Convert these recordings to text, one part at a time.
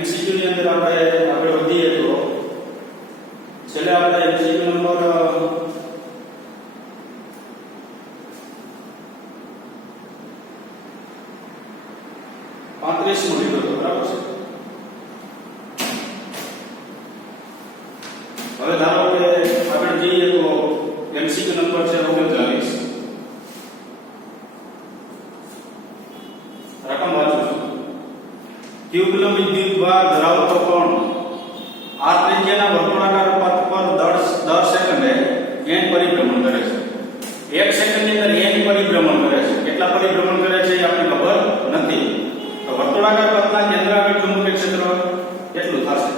MCQ ની અંદર આપણે આગળ વધીએ તો છેલ્લે આપણે MCQ નંબર 35 નો લીધો હતો, બરાબર છે। હવે ધારો કે આગળ જઈએ તો MCQ નંબર છે 39। રકમ વાંચું છું। ક્યુબલમ વિદ્યુતભાર ધરાવતો કોણ r ત્રિજ્યાના વર્તુળાકાર પથ પર દર સેકન્ડે n પરિભ્રમણ કરે છે। 1 સેકન્ડની અંદર n પરિભ્રમણ કરે છે। કેટલા પરિભ્રમણ કરે છે એ આપણને ખબર નથી। તો વર્તુળાકાર પથના કેન્દ્ર આગળ ચુંબકીય ક્ષેત્ર કેટલું થશે?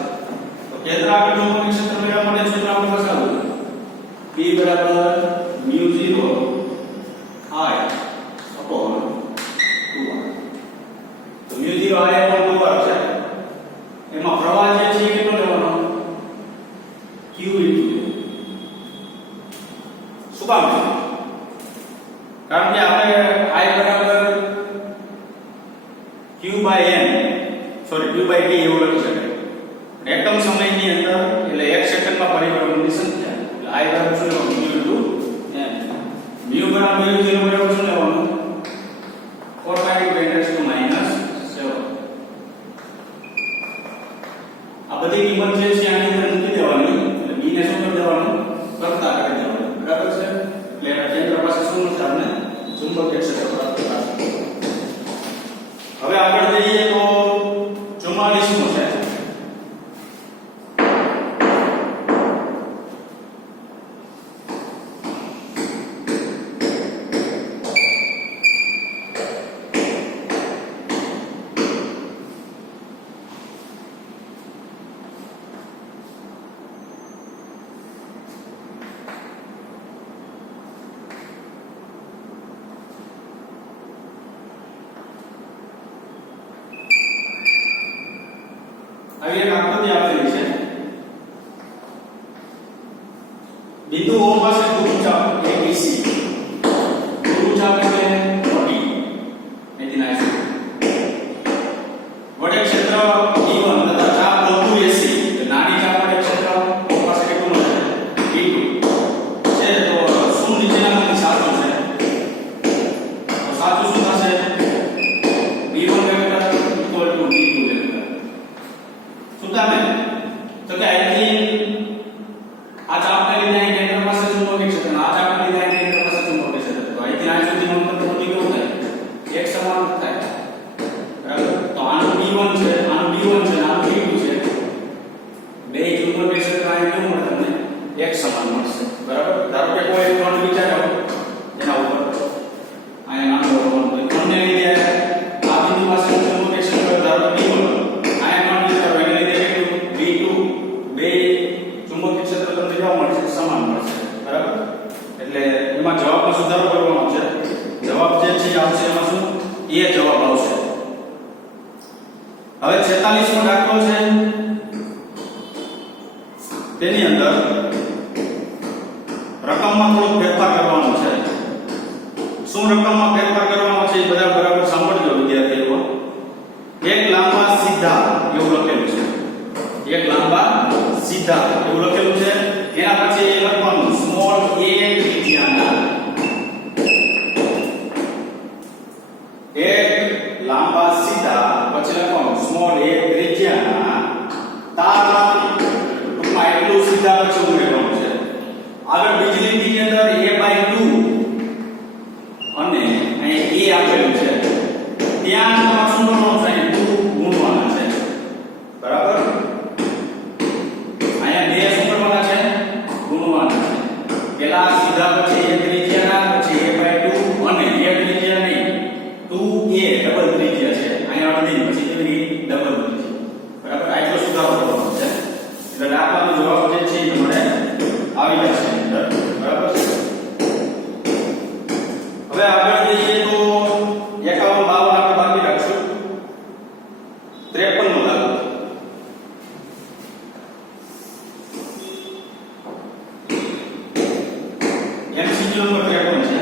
તો કેન્દ્ર આગળ ચુંબકીય ક્ષેત્ર મેળવવા માટે સૂત્ર આપણે બતાવ્યું P બરાબર μ0 I upon 2r। તો μ0 I upon 2r છે। એમાં પ્રવાહ જે છે એ કેટલો લેવાનો? q into શું કામ છે? કારણ કે આપણે I બરાબર q by n sorry q by t એવું લખી શકાય। એકમ સમયની અંદર એટલે 1 સેકન્ડમાં પરિભ્રમણની સંખ્યા એટલે I બરાબર શું લેવાનું? q into n। μ બરાબર μ0 બરાબર શું લેવાનું? 4 pi into 10 raised to -7। આ બધી કિંમત જે છે આની અંદર મૂકી દેવાની એટલે b ને શું કરી દેવાનું? કરતા કરી દેવાનું, બરાબર છે। એટલે કેન્દ્ર પાસે શું મળશે? આપણે ચુંબકીય ક્ષેત્ર પ્રાપ્ત થશે। હવે આગળ જઈએ તો 44 નો છે। આવી એક આકૃતિ આપેલી છે। બિંદુ O પાસે ગુરુચાપ ABC, ગુરુચાપ એટલે 40 એથી ના વડે ક્ષેત્ર E1 તથા ચાપ લંબુ AC એટલે નાની ચાપ વડે ક્ષેત્ર O પાસે કેટલું મળે? B2 છે। તો શું નીચેનામાંથી સાચું છે? તો સાચું શું થશે? B1 vector equal to B2 vector. શું થાય? તો કે અહીંથી આ ચાપને લીધે અહીં કેન્દ્ર પાસે ચુંબકીય ક્ષેત્ર, આ ચાપને લીધે અહીં કેન્દ્ર પાસે ચુંબકીય ક્ષેત્ર, તો અહીંથી આ સુધીનું અંતર તો કેવું થાય? એક સમાન થાય, બરાબર? તો આનું B1 છે, આનું B1 છે, આનું B2 છે। બે ચુંબકીય ક્ષેત્ર અહીં કેવું મળે તમને? એક સમાન મળશે, બરાબર? ધારો કે કોઈ ત્રણ વિચારો એના ઉપર અહીંયા નાનો ત્રણ તો ત્રણને લીધે આ બિંદુ પાસે ચુંબકીય ક્ષેત્ર ધારો કે B1 અહીંયા ત્રણ વિચારો એને લીધે કેટલું? B2 બે ચુંબકીય ક્ષેત્ર તમને કેવા મળશે? સમાન મળશે, બરાબર? એટલે એમાં જવાબમાં સુધારો કરવાનો છે। જવાબ જે છે આવશે એમાં શું? એ જવાબ આવશે। હવે 46 નો દાખલો છે। તેની અંદર રકમમાં થોડો ફેરફાર કરવાનો છે। શું રકમમાં ફેરફાર કરવાનો છે એ બધા બરાબર સાંભળજો વિદ્યાર્થીઓ। એક લાંબા સીધા એવું લખેલું છે, એક લાંબા સીધા એવું લખેલું છે। એના પછી લખવાનું સ્મોલ a ત્રિજ્યાના, એક લાંબા સીધા પછી લખવાનું સ્મોલ a ત્રિજ્યાના તારમાંથી, ટૂંકમાં એટલું સીધા પછી ઉમેરવાનું છે। આગળ બીજી લીટીની અંદર a/2 અને અહીં a આપેલું છે, ત્યાં તમારે શું કરવાનું છે? 2 ગુણવાના છે, બરાબર? અહીંયા બે શું કરવાના છે? ગુણવાના છે। પેલા સીધા પછી a ત્રિજ્યાના પછી a/2 અને a ત્રિજ્યા નહીં 2a ડબલ ત્રિજ્યા છે, અહીંયા અડધી પછી કેવી ડબલ ત્રિજ્યા, બરાબર? આટલો સુધારો કરવાનો છે। એટલે દાખલાનો જવાબ જે છે એ તમને આવી જશે અંદર, બરાબર છે? હવે આગળ જઈએ તો 51 52 આપણે બાકી રાખશું। 53 નો દાખલો MCQ નંબર 53 છે।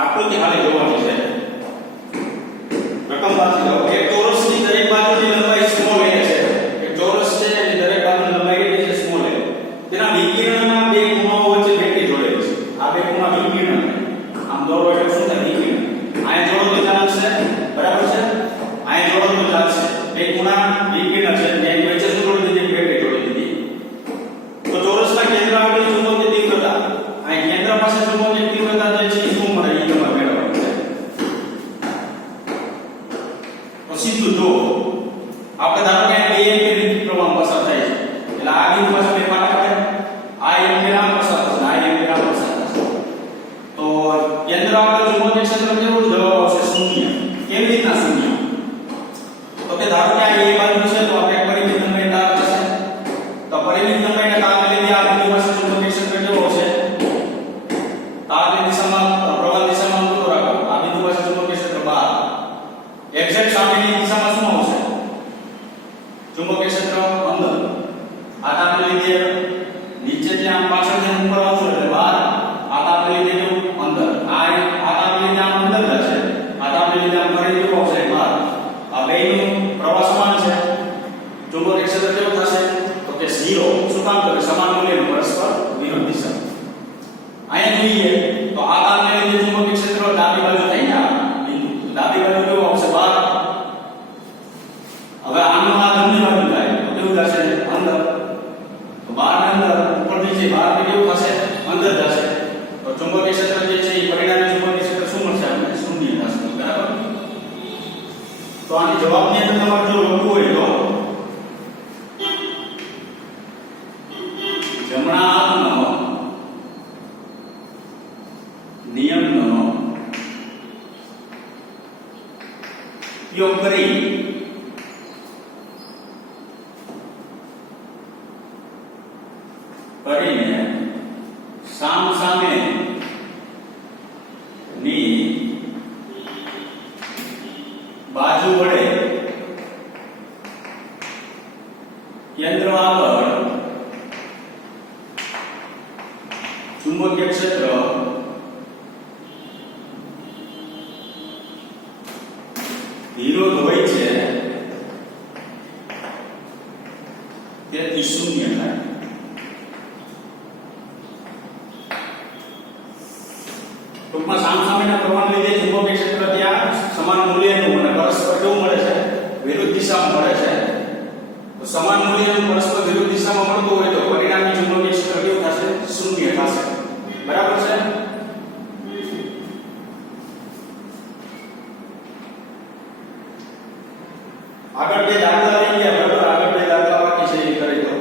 આકૃતિ ખાલી જોવાની છે. રકમ વાંચી લો. એક ચોરસની દરેક બાજુની લંબાઈ સ્મોલ a છે. એક ચોરસ છે એની દરેક બાજુની લંબાઈ કેટલી છે? Small a. તેના વિકર્ણના બે ખૂણાઓ વચ્ચે બેટરી જોડેલી છે. આ બે ખૂણા વિકર્ણ. આમ દોરો એટલે શું થાય? વિકર્ણ. અહીંયા જોડો તો ચાલશે, બરાબર છે? અહીંયા જોડો તો ચાલશે. બે ખૂણા વિકર્ણ છે. એની વચ્ચે શું જોડી દીધી? બેટરી જોડી દીધી. તો ચોરસના કેન્દ્ર આગળની ચુંબકીય તીવ્રતા, અહીં કેન્દ્ર પાસે ચુંબકીય તીવ્રતા જે છે એ શું મળે? એ તમારે મેળવવાનું છે. તો સીધું જો આપણે ધારો કે બે એમ્પીયર વિદ્યુત પ્રવાહ પસાર થાય છે, એટલે આ બિંદુ પાસે બે પાટા પડે, આ એમ્પીયર આમ પસાર થશે, આ એમ્પીયર આમ પસાર થશે. તો કેન્દ્ર આગળ ચુંબકીય ક્ષેત્ર કેવું? જવાબ આવશે શૂન્ય. કેવી રીતના શૂન્ય? તો કે ધારો કે આ એ બાજુ છે, તો આપણે પરિમિત લંબાઈ તાર હશે. તો પરિમિત લંબાઈના તારને લીધે આ બિંદુ પાસે ચુંબકીય ક્ષેત્ર કેવો હશે? તારની દિશામાં, પ્રવાહ દિશામાં અંતર રાખો. આ બિંદુ પાસે ચુંબકીય ક્ષેત્ર 12. એક્ઝેક્ટ સામેની દિશામાં શું આવશે? ચુંબકીય ક્ષેત્ર અંદર. આ તારને લીધે નીચેથી આમ પાછળથી ઉપર આવશે એટલે 12. આ તારને લીધે કેવું? અંદર. આ તારને લીધે આમ અંદર જશે. આ તારને લીધે આમ ફરી કેવું આવશે? 12. આ બેયનું પ્રવાહ સમાન છે. ચુંબકીય ક્ષેત્ર કેવું થશે? તો કે 0. શું કામ? તો કે સમાન મૂલ્યનું પરસ્પર વિરુદ્ધ દિશા. અહીંયા જોઈએ તો આ તારને લીધે ચુંબકીય ક્ષેત્ર ડાબી બાજુ થઈ ને આ બિંદુ ડાબી બાજુ કેવું આવશે? 12. હવે આનું આ જમણી બાજુ થાય તો કેવું થશે? અંદર. તો 12 ને અંદર ઉપર નીચે 12 ને કેવું થશે? અંદર જશે. તો ચુંબકીય ક્ષેત્ર જે છે એ પરિણામી ચુંબકીય ક્ષેત્ર શું મળશે? આપણે શૂન્ય થશે. બરાબર? તો આની જવાબની અંદર તમારે જો લખવું હોય તો જમણા હાથનો નિયમનો ઉપયોગ કરી સામે ની બાજુ વડે કેન્દ્ર આગળ ચુંબકીય ક્ષેત્ર વિરોધ હોય છે તેથી શૂન્ય થાય. ટૂંકમાં સામસામેના પ્રવાહને લીધે ચુંબકીય ક્ષેત્ર ત્યાં સમાન મૂલ્યનું અને પરસ્પર કેવું મળે છે? વિરુદ્ધ દિશામાં મળે છે. તો સમાન મૂલ્યનું પરસ્પર વિરુદ્ધ દિશામાં મળતું હોય તો પરિણામી ચુંબકીય ક્ષેત્ર કેવું થશે? શૂન્ય થશે. બરાબર છે? આગળ બે દાખલા લઈ ગયા. બરાબર? આગળ બે દાખલા બાકી છે એ કરી દો.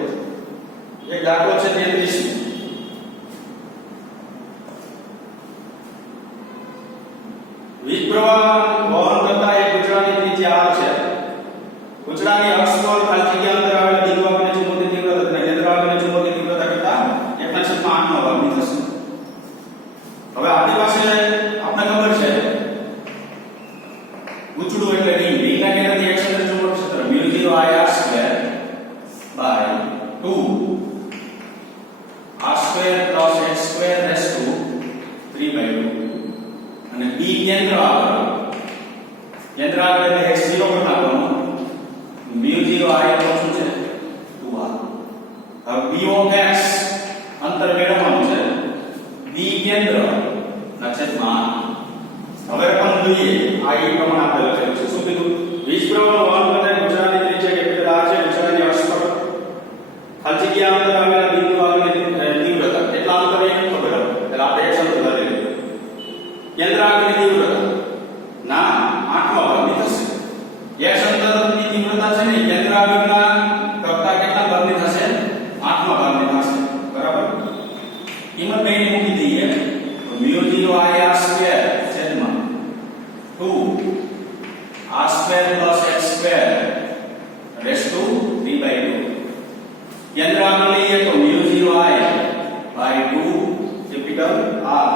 એક દાખલો છે 33. વીજ પ્રવાહ વહન કરતા એક ગુચડાની ત્રિજ્યા r છે. ગુચડાની અક્ષ પર ખાલી જગ્યા અંદર આવેલા બિંદુ આપીને ચુંબકીય તીવ્રતા અને કેન્દ્ર આપીને ચુંબકીય તીવ્રતા કરતા 1/8 ભાગની થશે. હવે આપણી પાસે આપણે ખબર છે ગુચડું એટલે રિંગ. રિંગના કેન્દ્રથી એક કેન્દ્ર ચુંબક ક્ષેત્ર μ0 I r² / 2 r² + x² 3/2 અને b કેન્દ્ર આગળ એટલે x0 પર નાખવાનું μ0 I શું છે? 2r. હવે b of x અંતર મેળવવાનું છે. b કેન્દ્ર ના છેદમાં હવે પણ જોઈએ આ એ પ્રમાણે આપણે લખેલું છે. શું કીધું? વીજ પ્રવાહ વહન કરતા ગુચડાની ત્રિજ્યા કેપિટલ r છે. ગુચડાની અક્ષ પર ખાલી જગ્યા અંદર આવેલા બિંદુ આગળની તીવ્રતા કેટલા અંતર એ ખબર હોય એટલે આપણે x અંતર લઈ લઈએ. કેન્દ્ર આગળની તીવ્રતા ના 8 ભાગની થશે. x અંતરની તીવ્રતા છે ને કેન્દ્ર આગળના કરતા કેટલા ભાગની થશે? 8 ભાગની થશે. બરાબર? કિંમત બેને મૂકી દઈએ તો μ0 I r² છેદમાં 2 r² + x² / 3/2. કેન્દ્ર આગળ લઈએ તો μ0 I/2 કેપિટલ R.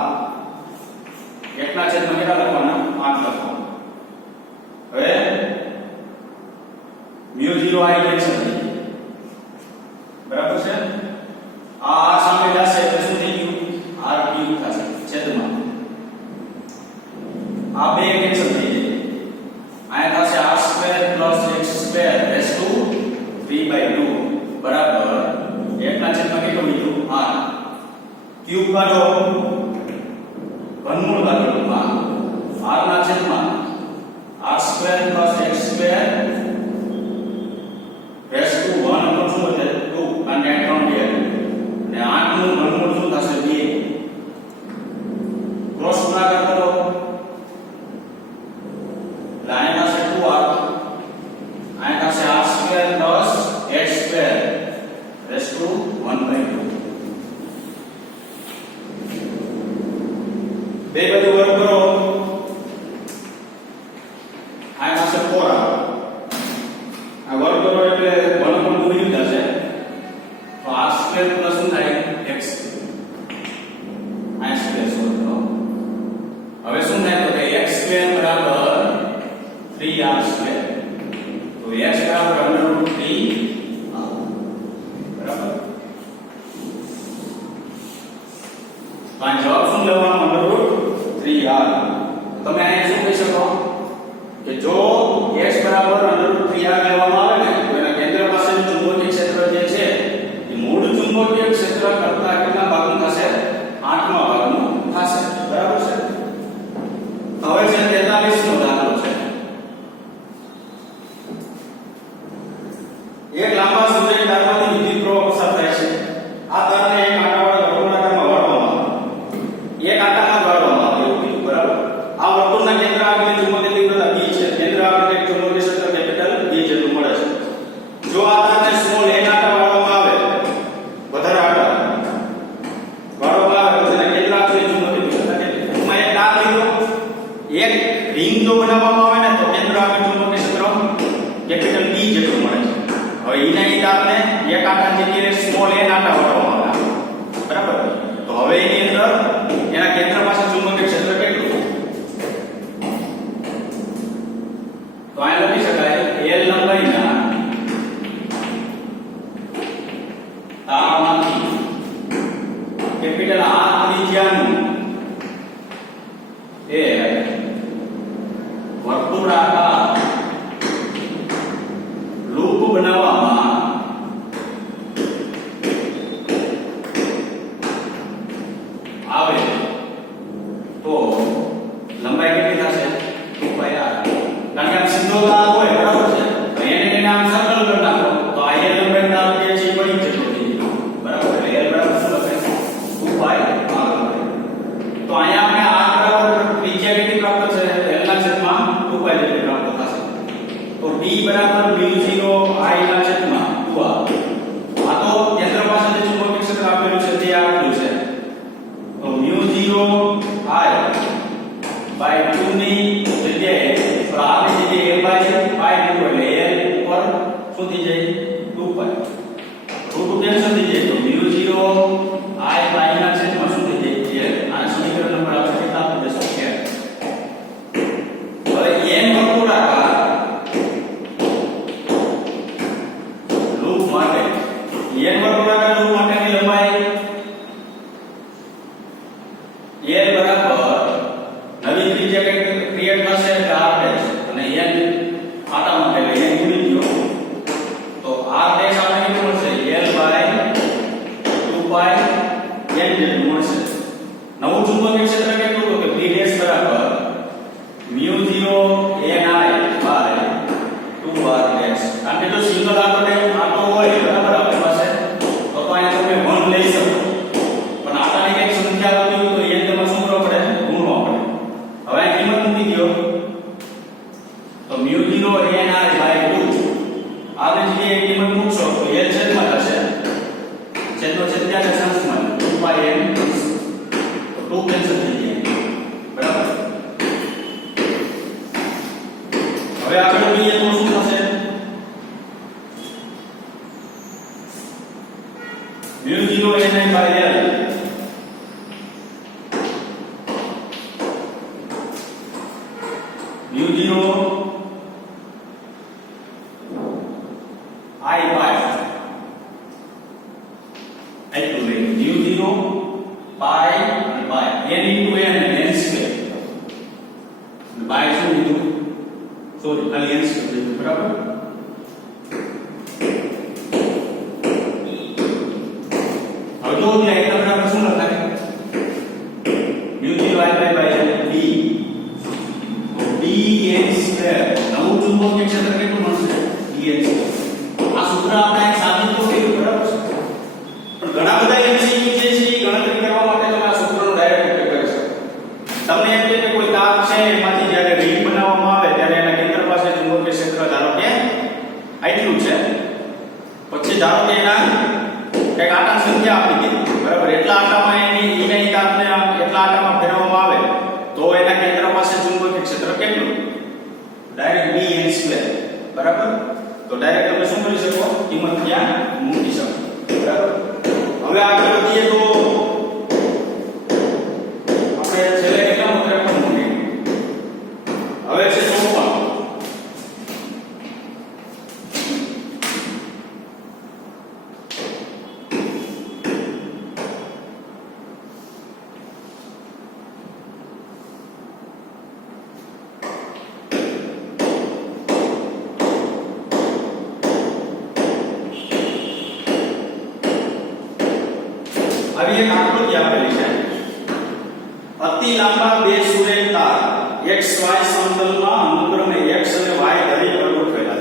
1/8 કેટલા લખવાના? 8 લખવાના. હવે μ0 I કેન્સલ થઈ ગયું. બરાબર છે? આ સામે જશે એટલે શું થઈ ગયું? R³ થશે છેદમાં સ્ક્વેર રેસ ટુ 3/2 બરાબર 1 ના છેદમાં કેટલું લીધું r ક્યુબ કાઢો ઘનમૂળ કાઢો r ના છેદમાં r square plus x square raise to 1 નો શું છે 2 અને 3 છે અને 8 નું ઘનમૂળ શું થશે 2 ક્રોસ ગુણાકાર કરો લાઈન થશે 2r આય થશે r square plus x square raise to 1/2 બે બધું વર્ગ કરો આય થશે 4r આ વર્ગ કરો એટલે 1/2 ઉડી જશે તો r સ્ક્વેર પ્લસ શું થાય x આય સ્ક્વેર સોલ્વ કરો હવે શું થાય તો કે x સ્ક્વેર બરાબર 3r સ્ક્વેર તો x બરાબર √3 બરાબર તો આ જવાબ શું લેવાનો √3r તમે અહીંયા શું કહી શકો કે જો x બરાબર √3r લેવામાં આવે ને તો એના કેન્દ્ર પાસેનું ચુંબકીય ક્ષેત્ર જે છે એ મૂળ ચુંબકીય ક્ષેત્ર કરતા કેટલા ભાગનું થશે 8મા ભાગનું થશે બરાબર છે હવે છે 43 નો દાખલો છે એક લાંબા સંયોજક તારમાંથી વિદ્યુત પ્રવાહ પસાર થાય છે આ તારને એક આંટાવાળા વર્તુળાકારમાં વાળવામાં આવે એક આંટામાં વાળવામાં આવે એવું કીધું બરાબર આ વર્તુળના કેન્દ્ર આગળ ચુંબકીય તીવ્રતા b છે કેન્દ્ર આગળ એક ચુંબકીય ક્ષેત્ર કેપિટલ B જેટલું મળે છે જો આ તારને સ્મોલ n આંટા વાળવામાં આવે વધારે આંટા વાળવામાં આવે તો તેના કેન્દ્ર આગળ ચુંબકીય તીવ્રતા કેટલી એમાં એક તાર લીધો એક રિંગ જો બનાવવામાં આવે ને તો કેન્દ્ર આગળ ચુંબકીય ક્ષેત્ર કેપિટલ B જેટલું મળે છે હવે એના ઈ તારને એક આંટા જગ્યાએ સ્મોલ n આંટા વાળવામાં આવે બરાબર તો હવે એની અંદર એના કેન્દ્ર પાસે ચુંબકીય ક્ષેત્ર કેટલું તો આ લખી શકાય l લંબાઈના તારમાંથી કેપિટલ R ત્રિજ્યાનું એ વર્તુળાકાર લૂપ બનાવવામાં આવે તો લંબાઈ કેટલી થશે 2πr કારણ કે આ સીધો તાર હોય બરાબર છે તો એને આમ સર્કલ કરી નાખો તો આ l લંબાઈ તાર જે છે પડી જતો થઈ બરાબર એટલે l બરાબર શું લખાય 2πr તો અહીંયા આપણે r બરાબર ત્રિજ્યા કેટલી પ્રાપ્ત છે l ના છેદમાં 2π જેટલી પ્રાપ્ત થશે તો d બરાબર μ0 I ના છેદમાં 2r આ તો કેન્દ્ર પાસે જે ચુંબકીય ક્ષેત્ર આપેલું છે તે આપેલું છે તો μ0 I by 2 ની જગ્યાએ તો r ની જગ્યાએ l by 2 એટલે l ઉપર શું થઈ જાય 2π √2 કેન્સલ થઈ જાય તો μ0 I by ના છેદમાં શું થઈ જાય l આ સમીકરણ નંબર આપણે કેટલા આપી દેશું હવે n વર્તુળાકાર લૂપ માટે n વર્તુળાકાર લૂપ માટેની લંબાઈ l બરાબર નવી ત્રિજ્યા ક્રિએટ થશે એટલે r ડેશ અને n આટા માટે એટલે n ગુણી દો તો r ડેશ આપણે કેટલું મળશે l by 2π n જેટલું મળશે નવું ચુંબકીય ક્ષેત્ર કેટલું તો કે b ડેશ બરાબર μ0 ni by 2r ડેશ કારણ કે જો સિંગલ આટો હોય બરાબર આપણી પાસે તો અહીંયા તમે 1 લઈ શકો પણ આટાની કઈક સંખ્યા આપી તો n તમારે શું કરવું પડે ગુણવા પડે હવે આ કિંમત મૂકી દો તો μ0 ni by 2 આપણે જે કિંમત મૂકશો તો l છેદમાં થશે છેદનો છેદ ક્યાં છે અંશમાં 2π n તો 2 કેન્સલ થઈ જાય બરાબર હવે આગળ જોઈએ તો શું થશે μ0 ni by l μ0 I by એટલું લે μ0 by અને by n into n and n square by શું લીધું સોરી ખાલી n square લીધું બરાબર બધો એટલે એટલે બરાબર શું લખાય મ્યુ 0 I by b તો dn સ્ક્વેર નવું ચુંબકીય ક્ષેત્ર કેટલું મળશે dn સ્ક્વેર આ સૂત્ર આપણે સાબિત તો કર્યું બરાબર છે પણ ઘણા બધા MCQ જે છે એ ગણતરી કરવા માટે તમે આ સૂત્રનો ડાયરેક્ટ ઉપયોગ કરી શકો તમને એમ કે કોઈ તાર છે એમાંથી જ્યારે રીંગ બનાવવામાં આવે ત્યારે એના કેન્દ્ર પાસે ચુંબકીય ક્ષેત્ર ધારો કે આટલું છે પછી ધારો કે એના એક આટા સંખ્યા આપી દીધી બરાબર એટલા આટામાં એની ઈનાઈ તારને એટલા આટામાં ફેરવવામાં આવે તો એના કેન્દ્ર પાસે ચુંબકીય ક્ષેત્ર કેટલું ડાયરેક્ટ bn² બરાબર તો ડાયરેક્ટ તમે શું કરી શકો કિંમત ત્યાં મૂકી શકો બરાબર હવે આગળ વધીએ તો આપણે છેલ્લે કેટલા મુદ્દા પર મૂકીએ હવે છે 54 આવી એક આકૃતિ આપેલી છે અતિ લાંબા બે સુરેખ તાર xy સમતલમાં અનુક્રમે x અને y ધરી પર ગોઠવેલા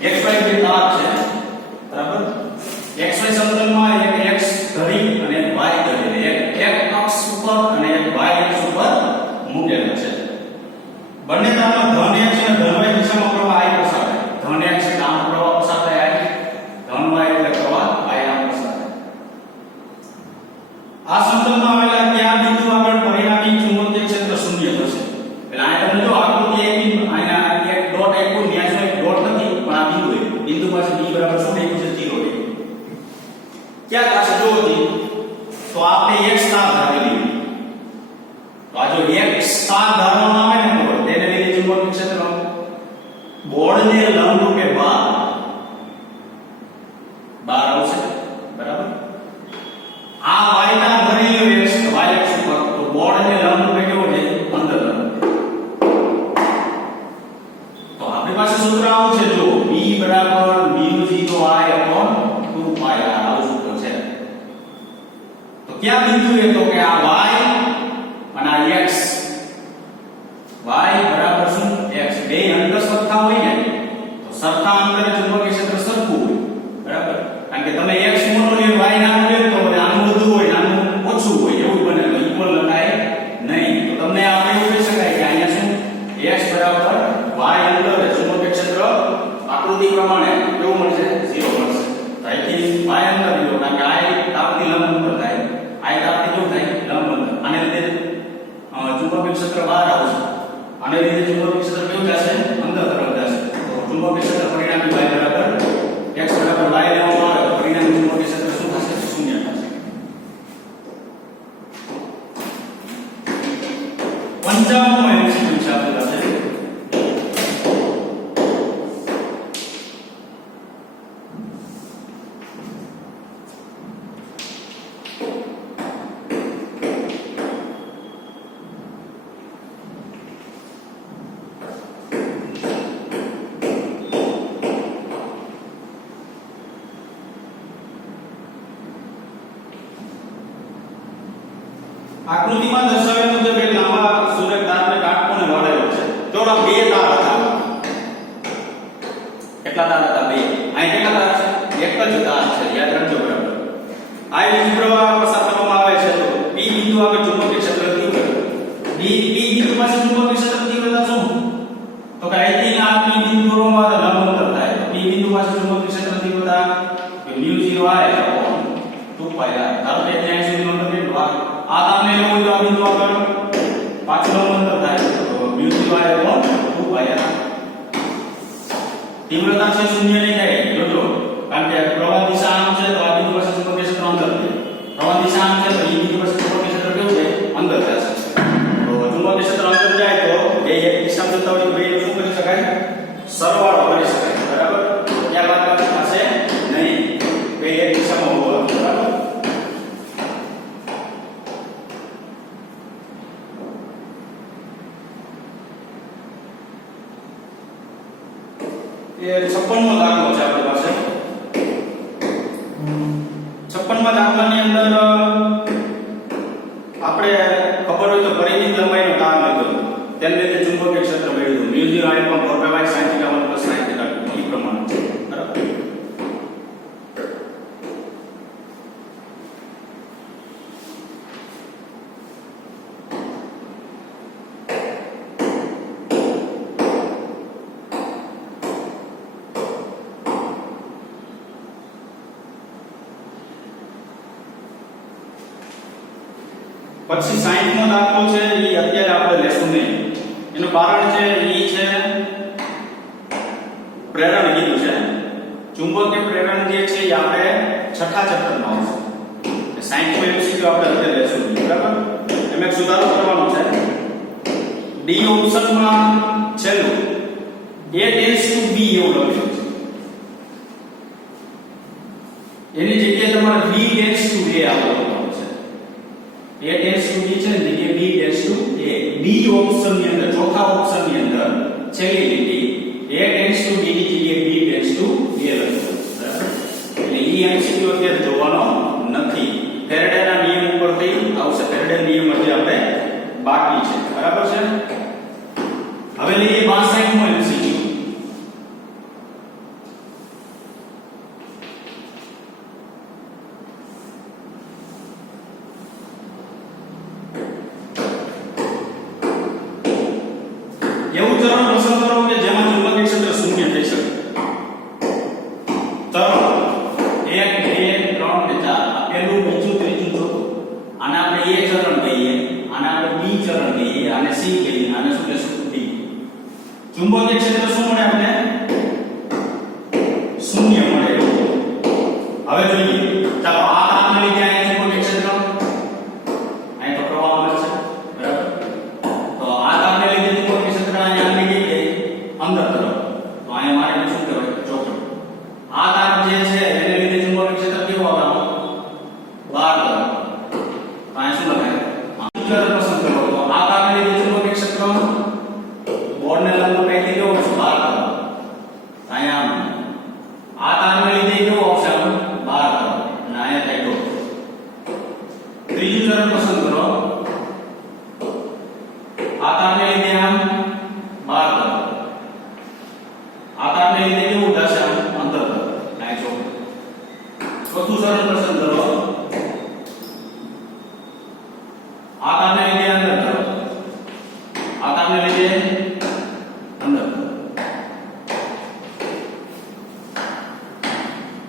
છે xy બે તાર છે બરાબર xy સમતલમાં એક x ધરી અને y ધરી એક અક્ષ ઉપર અને એક y અક્ષ ઉપર મૂકેલા છે બંને તારમાં ધન x અને ધન y દિશામાં પ્રવાહ I પસાર થાય ધન x એટલે આમ પ્રવાહ પસાર થાય I ધન y એટલે પ્રવાહ I આમ પસાર થાય આ સમતલમાં આવેલા કયા બિંદુ આગળ પરિણામી ચુંબકીય ક્ષેત્ર શૂન્ય થશે એટલે આ તમને જો આકૃતિ એક આના એક ડોટ આપ્યું ન્યા જો એક ડોટ નથી પણ આ બિંદુ છે બિંદુ પાસે b બરાબર શું આપ્યું છે 0 છે ક્યાં થશે જો તો આપણે એક સ્ટાર ધારેલી તો આ જો એક સ્ટાર ધારવામાં આવે ને તો તેને લીધે ચુંબકીય ક્ષેત્ર બોર્ડને લંબ રૂપે 12 આવશે બરાબર આ y ના ધરેલો x y અક્ષ ઉપર તો બોર્ડને લંબ રૂપે કેવો છે 15 તો આપણી પાસે સૂત્ર આવું છે જો b બરાબર μ0 I 2 pi r આવું સૂત્ર છે તો ક્યાં બિંદુ એ તો કે આ y અને આ x y બરાબર શું x બે અંતર સરખા હોય ને તો સરખા અંતરે ચુંબકીય ક્ષેત્ર સરખું હોય બરાબર કારણ કે તમે x મોટો લ્યો y નાનો લ્યો તો આનું વધુ હોય નાનું ઓછું હોય એવું બને તો ઇક્વલ લખાય નહીં તો તમને આપણે એવું કહી શકાય કે અહીંયા શું x બરાબર y અંતરે ચુંબકીય ક્ષેત્ર આકૃતિ પ્રમાણે કેવું મળશે 0 મળશે તો અહીંથી y અંતર લીધો કારણ કે I તાપથી લંબ અંતર થાય I તાપથી કેવું થાય લંબ અંતર આને લીધે ચુંબકીય ક્ષેત્ર બહાર આવશે આને લીધે ચુંબકીય ક્ષેત્ર કેવું જશે અંદર તરફ જશે તો ચુંબકીય ક્ષેત્ર પરિણામી y બરાબર x બરાબર y લેવામાં આવે તો પરિણામી ચુંબકીય ક્ષેત્ર શું થશે શૂન્ય થશે 55મો MCQ છે આપણી પાસે આકૃતિમાં દર્શાવેલ મુજબ એક લાંબા સુરેખ તારને કાટખૂણે વાળેલો છે જોડા બે તાર હતા કેટલા તાર હતા બે અહીં કેટલા તાર છે એક જ તાર છે યાદ રાખજો બરાબર આ વિદ્યુત પ્રવાહ પસાર કરવામાં આવે છે તો p બિંદુ આગળ ચુંબકીય ક્ષેત્ર તીવ્ર b બિંદુ પાસે ચુંબકીય ક્ષેત્ર તીવ્રતા શું તો કે અહીંથી આ p બિંદુ દોરવામાં આવે લંબ અંતર થાય તો p બિંદુ પાસે ચુંબકીય ક્ષેત્ર તીવ્રતા μ0 I 2 pi r ધારો કે ત્યાં સુધી અંતર કેટલું આ તારને લેવું હોય તો આ બિંદુ આગળ પાછળ અંતર થાય તો μ0 I 2 pi r તીવ્રતા છે શૂન્ય નહીં થાય જોજો કારણ કે પ્રવાહ દિશા આમ છે તો આ બિંદુ પાસે ચુંબકીય ક્ષેત્ર અંદર છે પ્રવાહ દિશા આમ છે તો એ બિંદુ પાસે ચુંબકીય ક્ષેત્ર કેવું છે અંદર જશે તો ચુંબકીય ક્ષેત્ર અંદર જાય તો બે એક દિશામાં જતા હોય તો બે શું કરી શકાય સરવાળો કરી શકાય બરાબર ત્યાં બાદ થશે નહીં બે એક દિશામાં હોવા બરાબર એ 56મો દાખલો છે આપણી પાસે 56 56માં દાખલાની અંદર આપણે ખબર હોય તો પરિમિત લંબાઈનો તાર લીધો તેને લીધે ચુંબકીય ક્ષેત્ર મેળવ્યું મ્યુ 0 I પણ 4 sin θ 1 plus sin θ 2 એ પ્રમાણે છે બરાબર. પછી 60મો દાખલો છે એ અત્યારે આપણે લેશું નહીં. એનું કારણ છે એ છે પ્રેરણ કીધું છે. ચુંબકીય પ્રેરણ જે છે એ આપણે છઠ્ઠા ચેપ્ટરમાં આવશે. 60મો MCQ આપણે અત્યારે લેશું બરાબર. એમાં એક સુધારો કરવાનો છે. ડી ઓપ્શનમાં છેલ્લું A tends to B એવું લખ્યું છે. એની જગ્યાએ તમારે B tends to A આવવાનું છે. A tends to B છે ને જગ્યાએ B tends to A. B option ની અંદર ચોથા ઓપ્શન ની અંદર છેલ્લી લીટી A tends to B ની જગ્યાએ B tends to A લખ્યું બરાબર. એટલે ઈ MCQ અત્યારે જોવાનો નથી. ફેરેડેના નિયમ ઉપરથી આવશે. ફેરેડે નિયમ હજી આપણે બાકી છે બરાબર છે. હવે લઈએ 62મો MCQ. એવું ચરણ પસંદ કરો કે જેમાં ચુંબકીય ક્ષેત્ર શૂન્ય થઈ શકે. ચરણ 1 2 3 અને 4 આ પહેલું બીજું ત્રીજું ચોથું. આને આપણે A ચરણ કહીએ, આને આપણે B ચરણ કહીએ, આને C કહીએ, આને શું કહીશું D. ચુંબકીય ક્ષેત્ર શું મળે આપણે? શૂન્ય મળે. હવે જોઈએ ચાલો આ કામને લીધે આ ચુંબકીય ક્ષેત્ર અહીં તો પ્રવાહ મળે છે બરાબર. તો આ કામને લીધે ચુંબકીય ક્ષેત્ર અહીંયા લીધી ગઈ અંદર તરફ. તો અહીંયા મારે શું કહેવાય? ચોકડ. આ કામ જે છે એને લીધે ચુંબકીય ક્ષેત્ર કેવું આવે? બહાર તરફ. તો અહીંયા શું લખાય? ચરણ પસંદ કરો. તો આ કામને લીધે ચુંબકીય ક્ષેત્ર બોર્ડને લંબ કઈ કેવો છે? બહાર તરફ. અહીંયા આ કામને લીધે કેવો આવશે? બહાર તરફ. અને અહીંયા થાય ડોટ. ત્રીજું ચરણ પસંદ કરો. આકારને લીધે આમ બહાર તરફ. આકારને લીધે કેવું થશે? આમ અંદર તરફ. અહીં જો ચોથું ચરણ પસંદ કરો. આકારને લીધે અંદર તરફ. આકારને લીધે અંદર તરફ.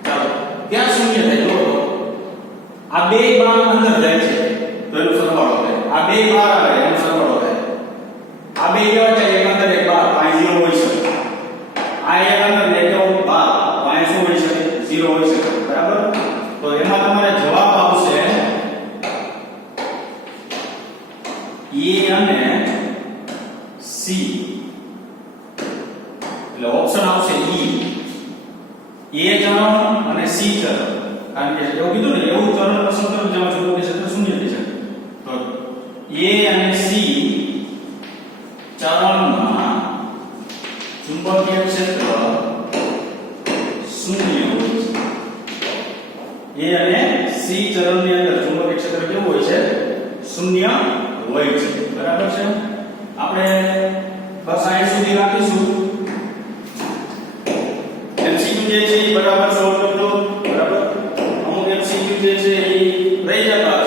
ચાલો ક્યાં શૂન્ય થાય? જો આ બે બાર અંદર જાય છે તો એનો સરવાળો થાય. આ બે બાર આવે એનો સરવાળો થાય. આ બે કેવા છે? એક અંદર એક બાર. આ 0 હોઈ શકે. આ એક અંદર એક બાર. આ શું હોઈ શકે? 0 હોઈ શકે બરાબર. તો એમાં તમારે જવાબ આવશે A અને C. એટલે ઓપ્શન આવશે E. A ચરણ અને C ચરણ. કારણ કે એવું કીધું ને એવું ચરણ પસંદ કરો જેમાં ચુંબકીય ક્ષેત્ર શૂન્ય થઈ શકે. તો A અને C ચરણમાં ચુંબકીય ક્ષેત્ર શૂન્ય હોય છે. A અને C ચરણની અંદર ચુંબકીય ક્ષેત્ર કેવું હોય છે? શૂન્ય હોય છે બરાબર છે. આપણે બસ અહીં સુધી રાખીશું. MCQ જે છે એ બરાબર સોલ્વ કરજો બરાબર. અમુક MCQ જે છે એ રહી જતા